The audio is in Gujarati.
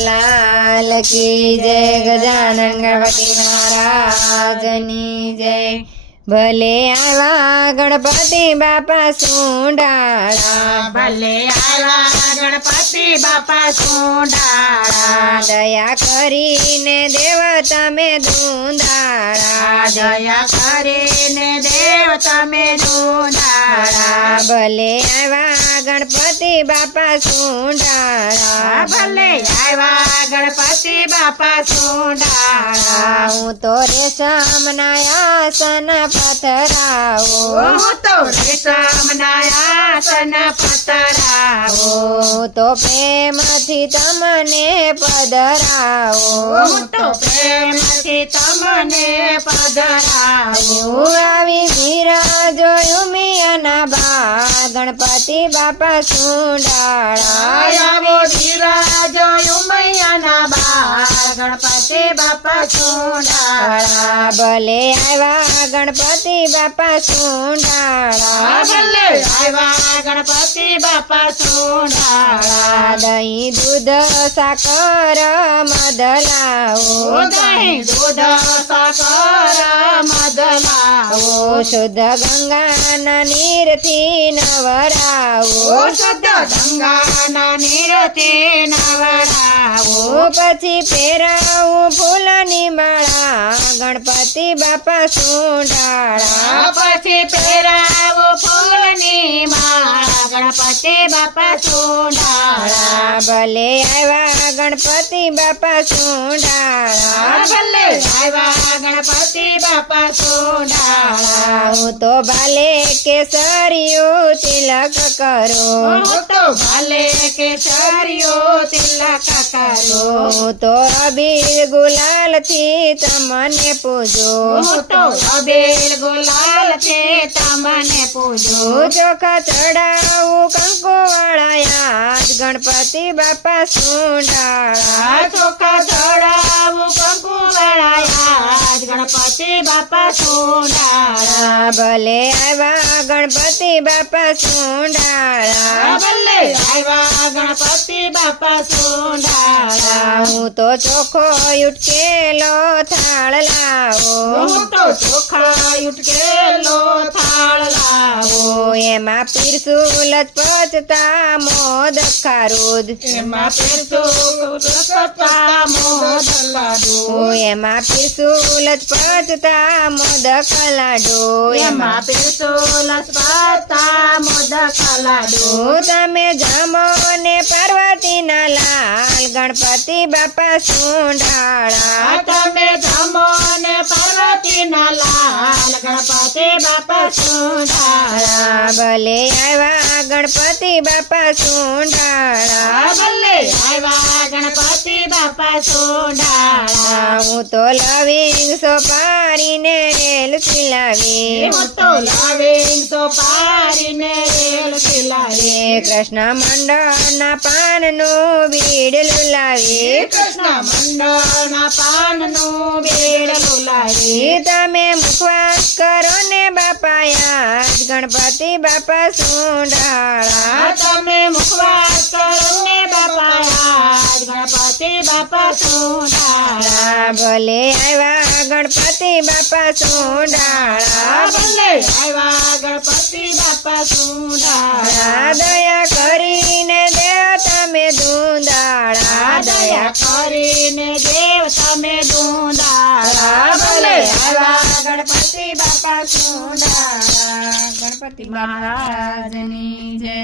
लाल की जय। गजानन गणपति महाराजनी जय। भले आवा गणपति बापा सुंडाळा, भले आवा गणपति बापा सुंडाळा। दया करीने देव तमे धूंधाळा, दया करीने देव तमे धूंधाळा। भले आवा गणपति बापा सुंडाळा, भले आवा गणपति बापा सुंडाळा। हूँ तो रेशमना आसन पथरावो, હું તો રેશમના આસન પથરાવો। હું તો પ્રેમથી તમને પધરાવો, હું તો પ્રેમથી તમને પધરાવો। હું આવી બિરાજો ઉમિયાના બા ગણપતિ બાપા સુંડાળા। આવો બિરાજો ઉમૈયાના બા ગણપતિ બાપા સુંડાળા। ભલે આવ્યા ગણપતિ બાપા સુંડાળા, ભલે આવ્યા ગણપતિ બાપા સુંડાળા। દહીં દૂધ સાકર મધ લાવો, દહીં દૂધ સાકર મધ લાવો। શુદ્ધ ગંગાના નીરથી નવરાવો, શુદ્ધ ગંગાના નીરથી નવરાવો। પછી પહેરાવું ફૂલની માળા ગણપતિ બાપા સુંડાળા। પછી પહેરાવો ફૂલની માળા ગણપતિ બાપા સુંડાળા। ભલે આવ્યા ગણપતિ બાપા સુંડાળા, ભલે આવ્યા ગણપતિ બાપા સુંડાળા। હું તો ભાલે કેસરીઓ તિલક કરો, હું તો ભલે કેસરીઓ તિલક કરો। હું તો અબીર ગુલાલથી તમને પૂજો, હું તો અબીલ ગુલાલથી તમને પૂજો। ચોખા ચડાવું કંકુવાળા યાદ ગણપતિ બાપા સુંડાળા। ચોખા ચડાવું કંકુવાળા યાદ ગણપતિ બાપા સુંડાળા। ભલે આવ્યા ગણપતિ બાપા સુંડાળા, ભલે આવ્યા ગણપતિ બાપા સુંડાળા। હું તો ચોખ્ખો ઉટકેલો થાળ લાવો, હું તો ચોખા ઉટકેલો થાળ લાવો। એમાં પીરસું લચપચતા મોદક ખારૂદ, એમાં પીરસું લચપચતા મોદક લાડુ, એમાં પીરસું લચપચતા મોદક લાડુ, એમાં પીરસું લચપચતા મોદક લાડુ। તમે જમો ને પાર્વતીના લાલ ગણપતિ બાપા સુંડાળા। તમે જમો ને પાર્વતીના લાલ ગણપતિ બાપા સુંડાળા। ભલે આવ્યા ગણપતિ બાપા સુંડાળા, ભલે આવ્યા ગણપતિ બાપા સુંડાળા। હું તો લવિંગ સોપારીને રેલ સિલાવી, હું તો લાવીન સોપારીને રેલ સિલાવી। કૃષ્ણ મંડળના પાનનું બીડલું લાવી, કૃષ્ણ મંડળના પાનનું બેડલું લાવી। તમે મુખવાસ કરો ને બાપા યાદ ગણપતિ બાપા સુંડાળા। તમે મુખવાસ કરો ને બાપા યાદ ગણપતિ બાપા સુંડાળા। ભલે આવ્યા ગણપતિ બાપા સુંડાળા, ભલે આવ્યા ગણપતિ બાપા સુંડાળા। દયા કરીને દેવ તમે ધૂંધાળા, દયા કરીને દેવ તમે ધૂંધાળા। ભલે આવ્યા ગણપતિ બાપા સુંડાળા। ગણપતિ મહારાજની જય।